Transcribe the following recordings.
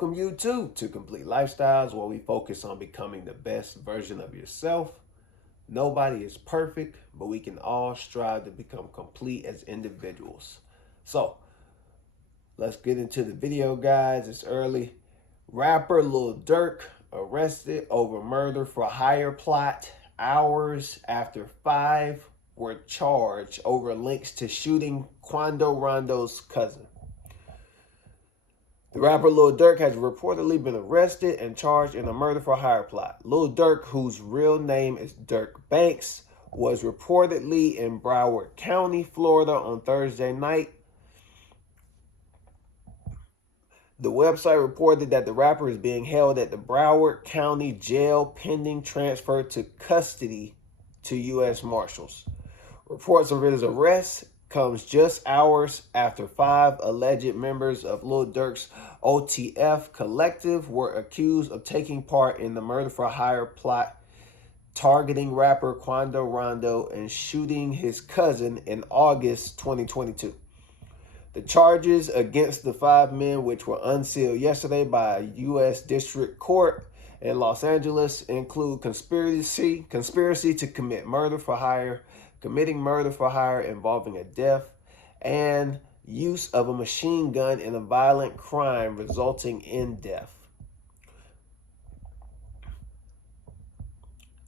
welcome you to Complete Lifestyles, where we focus on becoming the best version of yourself. Nobody is perfect, but we can all strive to become complete as individuals. So, let's get into the video, guys. It's early. Rapper Lil Durk arrested over murder for hire plot hours after 5 were charged over links to shooting Quando Rondo's cousin. The rapper Lil Durk has reportedly been arrested and charged in a murder for hire plot. Lil Durk, whose real name is Dirk Banks, was reportedly in Broward County, Florida on Thursday night. The website reported that the rapper is being held at the Broward County Jail pending transfer to custody to U.S. Marshals. Reports of his arrest comes just hours after 5 alleged members of Lil Durk's OTF collective were accused of taking part in the murder for hire plot targeting rapper Quando Rondo and shooting his cousin in August 2022. The charges against the 5 men, which were unsealed yesterday by a U.S. District Court in Los Angeles, include conspiracy to commit murder for hire, committing murder for hire involving a death, and use of a machine gun in a violent crime resulting in death.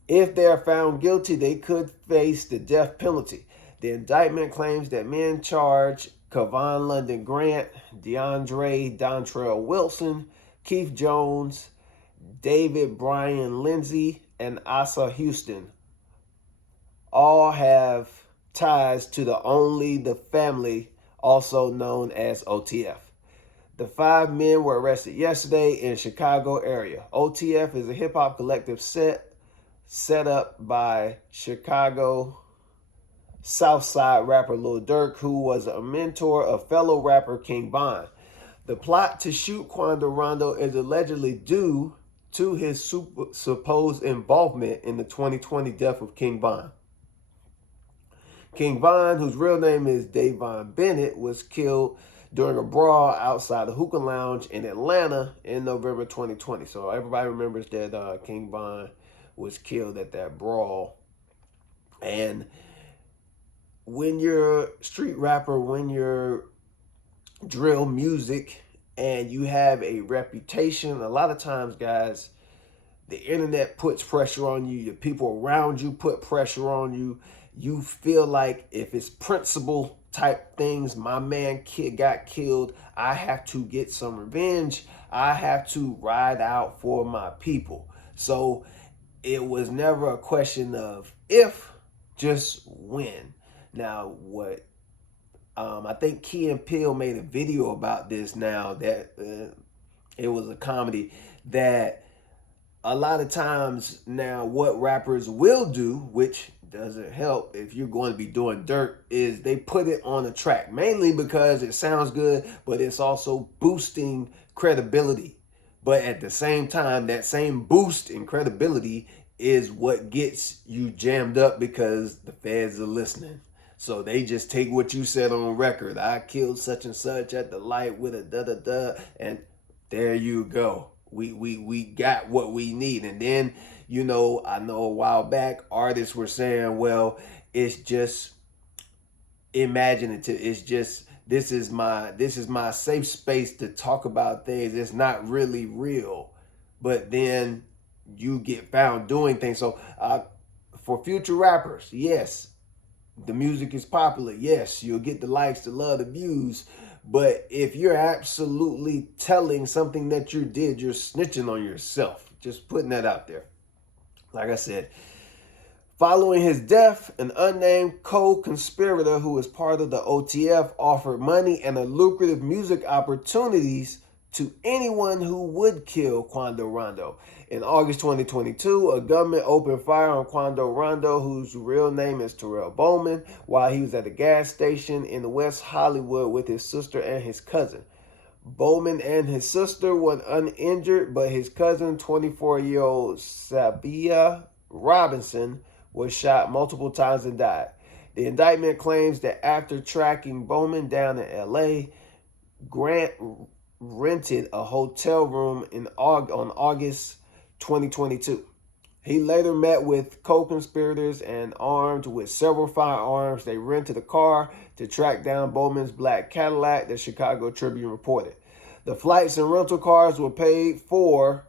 If they are found guilty, they could face the death penalty. The indictment claims that men charged Kevon London Grant, DeAndre Dontrell Wilson, Keith Jones, David Brian Lindsay, and Asa Houston all have ties to the family, also known as OTF. The 5 men were arrested yesterday in Chicago area. OTF is a hip-hop collective set up by Chicago Southside rapper Lil Durk, who was a mentor of fellow rapper King Von. The plot to shoot Quando Rondo is allegedly due to his supposed involvement in the 2020 death of King Von. King Von, whose real name is Davon Bennett, was killed during a brawl outside the hookah lounge in Atlanta in November 2020. So everybody remembers that King Von was killed at that brawl. And when you're a street rapper, when you're drill music, and you have a reputation, a lot of times, guys, the internet puts pressure on you. The people around you put pressure on you. You feel like if it's principle type things, my man got killed, I have to get some revenge. I have to ride out for my people. So it was never a question of if, just when. Now, what I think Key and Peele made a video about this now that it was a comedy that a lot of times now what rappers will do, which doesn't help if you're going to be doing dirt, is they put it on a track, mainly because it sounds good, but it's also boosting credibility. But at the same time, that same boost in credibility is what gets you jammed up because the feds are listening. So they just take what you said on record. I killed such and such at the light with a da-da-da, and there you go. We got what we need. And then, you know, I know a while back, artists were saying, well, it's just imaginative. It's just, this is my safe space to talk about things. It's not really real. But then you get found doing things. So for future rappers, yes, the music is popular. Yes, you'll get the likes, the love, the views. But if you're absolutely telling something that you did, you're snitching on yourself. Just putting that out there. Like I said, following his death, an unnamed co-conspirator who is part of the OTF offered money and lucrative music opportunities to anyone who would kill Quando Rondo. In August 2022, a gunman opened fire on Quando Rondo, whose real name is Terrell Bowman, while he was at a gas station in West Hollywood with his sister and his cousin. Bowman and his sister were uninjured, but his cousin, 24-year-old Sabia Robinson, was shot multiple times and died. The indictment claims that after tracking Bowman down in L.A., Grant rented a hotel room on August 2022. He later met with co-conspirators and armed with several firearms, they rented a car to track down Bowman's black Cadillac, the Chicago Tribune reported. The flights and rental cars were paid for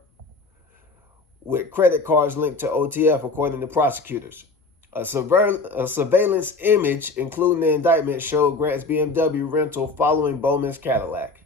with credit cards linked to OTF, according to prosecutors. A surveillance image, including the indictment, showed Grant's BMW rental following Bowman's Cadillac.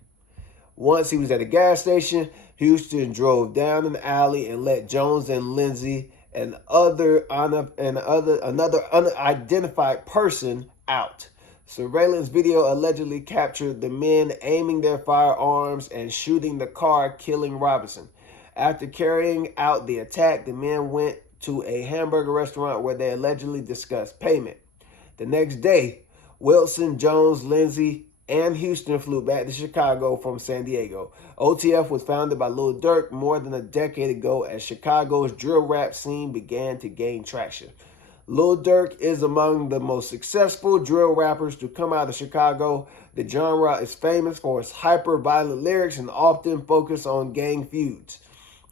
Once he was at a gas station, Houston drove down an alley and let Jones and Lindsay and another unidentified person out. Surveillance video allegedly captured the men aiming their firearms and shooting the car, killing Robinson. After carrying out the attack, the men went to a hamburger restaurant where they allegedly discussed payment. The next day, Wilson, Jones, Lindsay, and Houston flew back to Chicago from San Diego. OTF was founded by Lil Durk more than a decade ago as Chicago's drill rap scene began to gain traction. Lil Durk is among the most successful drill rappers to come out of Chicago. The genre is famous for its hyper-violent lyrics and often focus on gang feuds.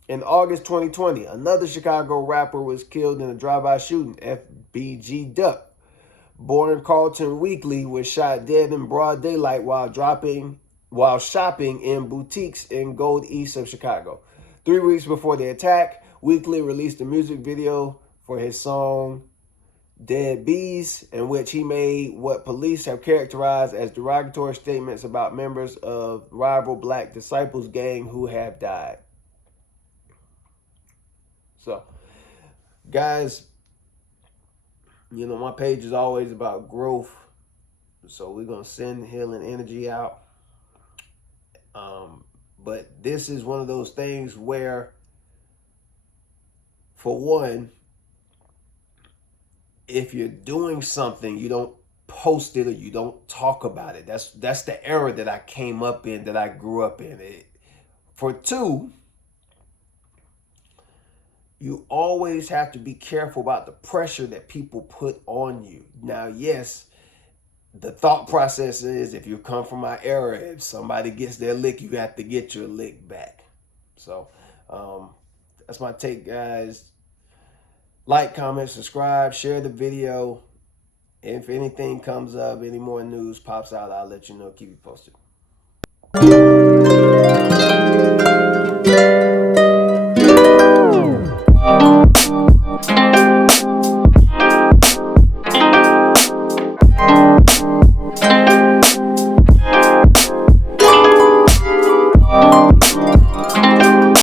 In August 2020, another Chicago rapper was killed in a drive-by shooting. FBG Duck, born Carlton Weekly, was shot dead in broad daylight while shopping in boutiques in Gold East of Chicago. 3 weeks before the attack, Weekly released a music video for his song Dead Bees, in which he made what police have characterized as derogatory statements about members of rival Black Disciples gang who have died. So, guys, you know, my page is always about growth. So we're going to send healing energy out. But this is one of those things where, for one, if you're doing something, you don't post it or you don't talk about it. That's the era that I came up in, that I grew up in. For two, you always have to be careful about the pressure that people put on you. Now, yes, the thought process is, if you come from my era, if somebody gets their lick, you have to get your lick back. So that's my take, guys. Like, comment, subscribe, share the video. If anything comes up, any more news pops out, I'll let you know. Keep you posted.